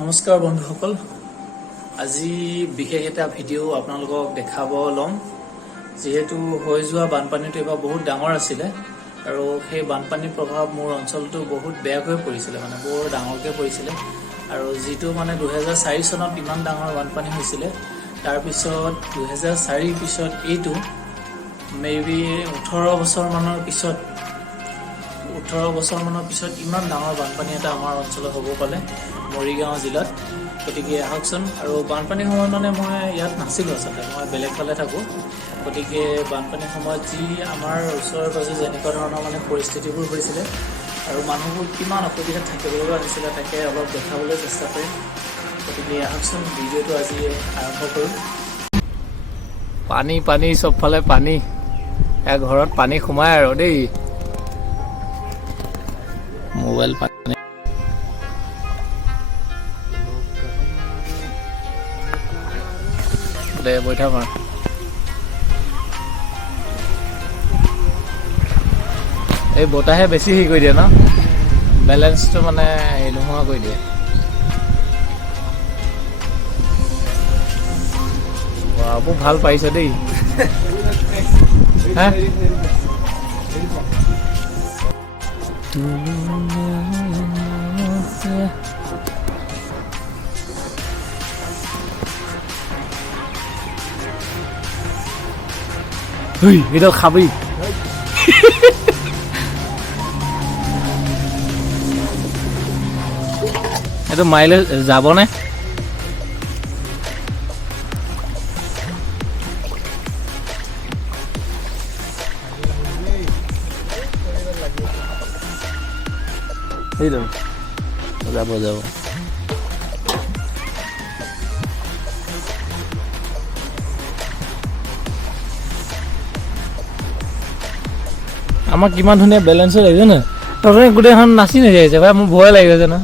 নমস্কাৰ বন্ধুসকল, আজি বিশেষ এটা ভিডিঅ' আপোনালোকক দেখাব ল'ম। যিহেতু হৈ যোৱা বানপানীটো এবাৰ বহুত ডাঙৰ আছিলে আৰু সেই বানপানীৰ প্ৰভাৱ মোৰ অঞ্চলটো বহুত বেয়াকৈ পৰিছিলে, বৰ ডাঙৰকৈ পৰিছিলে। আৰু যিটো 2004 চনত ইমান ডাঙৰ বানপানী হৈছিলে, তাৰপিছত 2004 পিছত এইটো মেবি 18 বছৰমানৰ পিছত ইমান ডাঙৰ বানপানী এটা আমাৰ অঞ্চলত হ'ব পালে মৰিগাঁও জিলাত। গতিকে আহকচোন। আৰু বানপানীৰ সময়ত মই ইয়াত নাছিলোঁ, আচলতে মই বেলেগ ফালে থাকোঁ। গতিকে বানপানীৰ সময়ত যি আমাৰ ওচৰে পাজৰে যেনেকুৱা ধৰণৰ পৰিস্থিতিবোৰ হৈছিলে আৰু মানুহবোৰ কিমান অসুবিধাত থাকিব লগা হৈছিলে, তাকে অলপ দেখাবলৈ চেষ্টা কৰিম। গতিকে আহকচোন, ভিডিঅ'টো আজি আৰম্ভ কৰোঁ। পানী চবফালে পানী, ঘৰত পানী সোমাই আৰু দেই। মোবাইল পানী দে বৈঠা মাৰ। এই বতাহে বেছি হেৰি কৰি দিয়ে ন, বেলেঞ্চটো হেৰি নোহোৱা কৰি দিয়ে। বহুত ভাল পাৰিছ দেই। হা এইটো খাবি। এইটো মাৰিলে যাবনে? যাব আমাক কিমান ধুনীয়া বেলেঞ্চো লাগিছে ন, তথাপি গোটেইখন নাচি নাযাইছে ভাই, মোৰ ভয় লাগি গৈছে ন।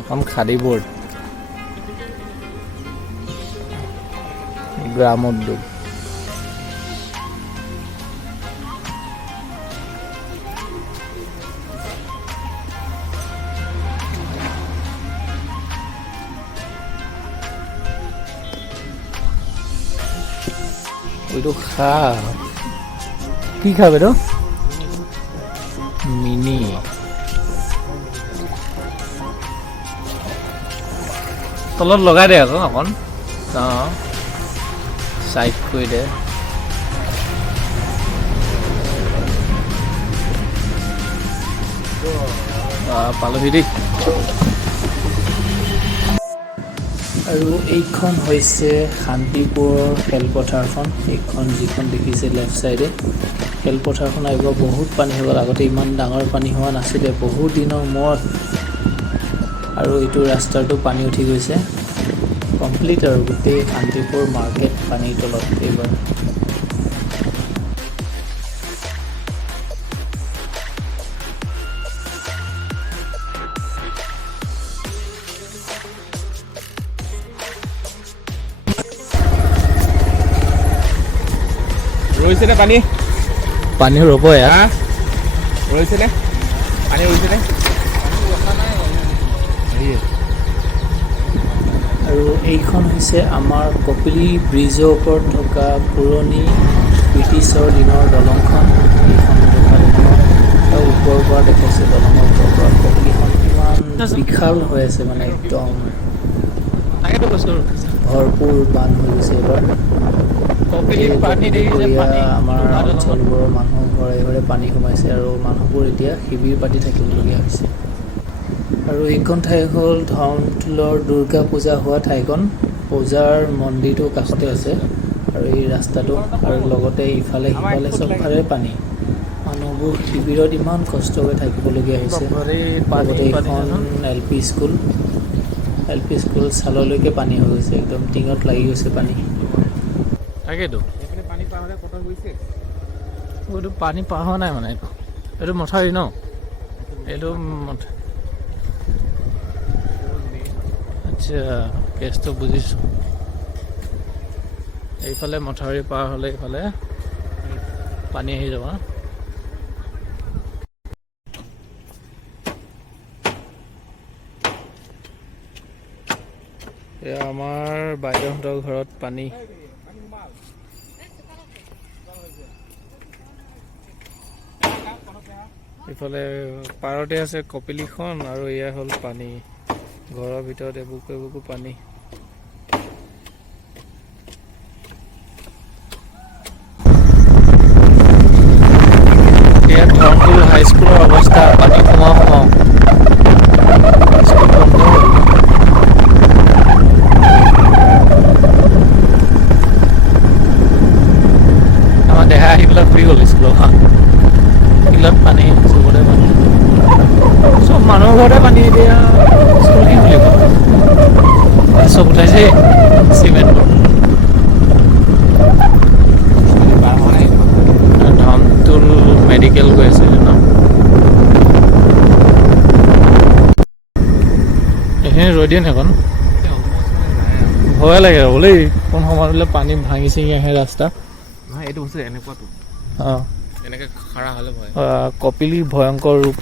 এখন খাদী বোৰ্ড, গ্ৰামোদ্যোগ। এইটো খা, কি খাব এইটো? মিনি তলত লগাই দে আকৌ অকণ, চাইড কৰি দে। পালোহি দেই। আৰু এইখন হৈছে শান্তিপুৰৰ খেলপথাৰখন। এইখন যিখন দেখিছে লেফ্ট চাইডে, খেলপথাৰখন এইবাৰ বহুত পানী হৈ গ'ল। আগতে ইমান ডাঙৰ পানী হোৱা নাছিলে বহুত দিনৰ মূৰত। আৰু এইটো ৰাস্তাটো পানী উঠি গৈছে কমপ্লিট, আৰু গোটেই শান্তিপুৰ মাৰ্কেট পানীৰ তলত এইবাৰ। ৰৈছেনে পানী ৰ'ব ইয়াত, ৰৈছেনে পানী ৰৈছেনে? আৰু এইখন হৈছে আমাৰ কপিলী ব্ৰিজৰ ওপৰত থকা পুৰণি ব্ৰিটিছৰ দিনৰ দলংখন। এইখন ওপৰৰ পৰা দেখাইছে, দলঙৰ ওপৰৰ পৰা কপিলীখন কিমান বিশাল হৈ আছে, একদম ভৰপূৰ বান হৈ গৈছে এইবাৰ। আমাৰ অঞ্চলবোৰৰ মানুহ ঘৰে ঘৰে পানী সোমাইছে আৰু মানুহবোৰ এতিয়া শিবিৰ পাতি থাকিবলগীয়া হৈছে। আৰু এইখন ঠাই হ'ল ধৰ্মতোলৰ দুৰ্গা পূজা হোৱা ঠাইখন। পূজাৰ মন্দিৰটো কাষতে আছে আৰু এই ৰাস্তাটো, আৰু লগতে ইফালে সিফালে চবফালে পানী। মানুহবোৰ শিবিৰত ইমান কষ্ট কৰি থাকিবলগীয়া হৈছে। লগতে এইখন এল পি স্কুল চাললৈকে পানী হৈ গৈছে, একদম টিঙত লাগি গৈছে পানী। তাকেতো পানী পাৰ হ'লে কটা গৈছে। এইটো পানী পাৰ হোৱা নাই, এইটো মথাউৰি ন, এইটো আচ্ছা, কেছটো বুজিছোঁ। এইফালে মথাউৰি পাৰ হ'লে এইফালে পানী আহি যাব। এয়া আমাৰ বাইদেউহঁতৰ ঘৰত পানী। ইফালে পাৰতে আছে কপিলিখন আৰু এয়া হ'ল পানী। ঘৰৰ ভিতৰত এবুকু এবুকু পানী। এয়া ধৰমপুৰ হাইস্কুলৰ অৱস্থা, পানী সোমাও সোমাও। স্কুল বন্ধ হ'ল। আমাৰ দেহা আহি পেলাই ফুৰি গ'ল স্কুলৰ পৰা। ফিল্ডত পানী, চবতে পানী। চব মানুহৰ ঘৰতে পানী এতিয়া স্কুল কি খুলিব? চব উঠাইছে চিমেণ্টবোৰ। ধৰমটোল মেডিকেল গৈ আছে ন? এইখিনি ৰৈ দিয়ে সেইখন। ভয় লাগে ৰ'বলেই, কোন সময়ত বোলে পানী ভাঙি চিঙি আহে ৰাস্তা। নহয় এইটো বস্তু এনেকুৱাতো অঁ, এনেকে খাৰা হ'লে ভয়। কপিলি ভয়ংকৰ ৰূপ।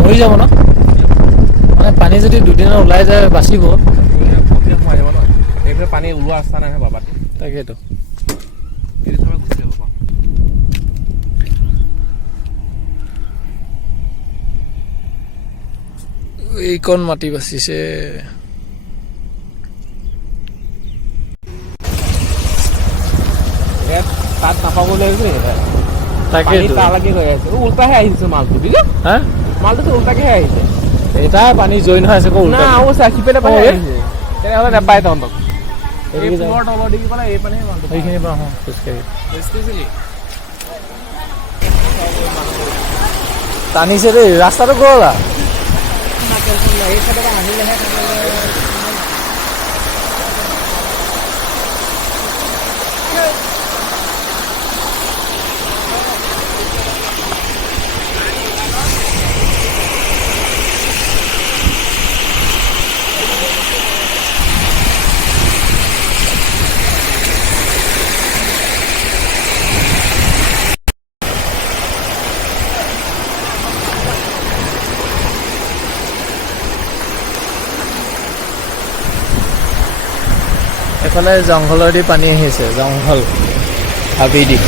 মৰি যাব ন? মানে পানী যদি দুদিনত ওলাই যায় বাচিব। এইফালে পানী ওলোৱা ৰাস্তা নাই বাবাটো। তাকেতো এইটো চবে গুচি যাব পাৰোঁ। এইকণ মাটি বাচিছে। তাত নাপাবলৈ আহিছে তাকেতো তালৈকে গৈ আছে। উল্টাহে আহিছে মালটো, বুজিলি? হা? মালটোতো উল্টাকেহে আহিছে। এটাই পানী জইন হৈ আছে আকৌ না উল্টা। ও সিফালে পানী আহিছে। তেনেহ'লে নাপায় তহঁতক। এই এইদিকে যাওঁ। পুলৰ তলৰ দেখি পেলাই এই পানীহে মালটো পায়। সেইখিনি পৰা আহোঁ খোজকাঢ়ি। টানিছে দেই, ৰাস্তাটো গ'ল আৰু। এফালে জংঘলেদি পানী আহিছে, জংঘল হাবি দি।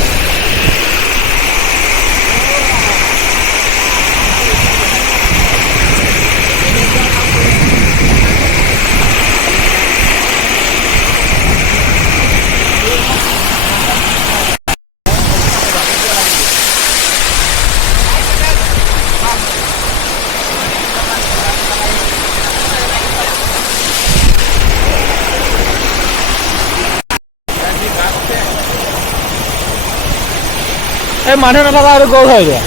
এই মানুহ নথকা আৰু গ'ল হয় এতিয়া।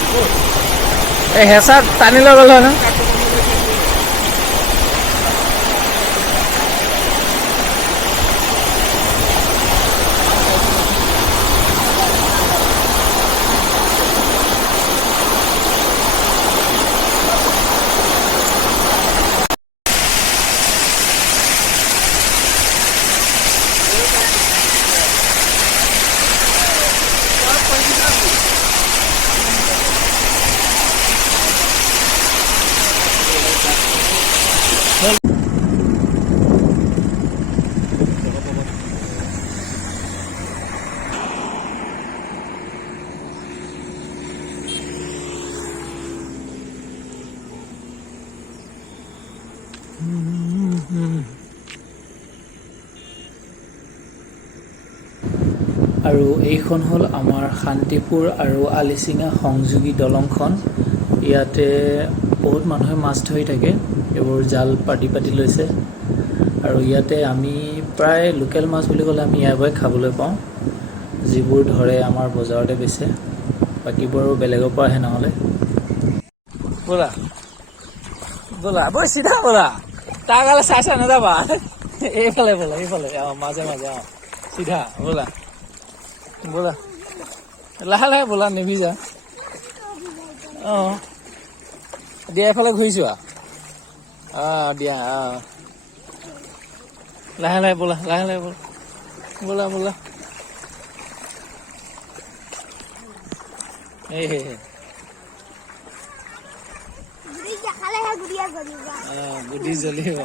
এই হেঁচাত টানি লৈ গ'ল হয় ন? আৰু এইখন হ'ল আমাৰ শান্তিপুৰ আৰু আলিচিঙা সংযোগী দলংখন। ইয়াতে বহুত মানুহে মাছ ধৰি থাকে, এইবোৰ জাল পাতি লৈছে। আৰু ইয়াতে আমি প্ৰায় লোকেল মাছ বুলি ক'লে আমি ইয়াৰ পৰাই খাবলৈ পাওঁ, যিবোৰ ধৰে আমাৰ বজাৰতে বেচে, বাকীবোৰ বেলেগৰ পৰা আহে নহ'লে। ব'লা ব'লা বৈ চিধা ব'লা, তাৰ গালে চাই নাযাবা, এইফালে ব'লা এইফালে, মাজে মাজে চিধা ব'লা ব'লা, লাহে লাহে ব'লা, নিভিজা। দিয়া এইফালে ঘূৰি যোৱা, দিয়া লাহে লাহে ব'লা, লাহে লাহে ব'লা, ব'লা ব'লা। এই গুটি জ্বলিব।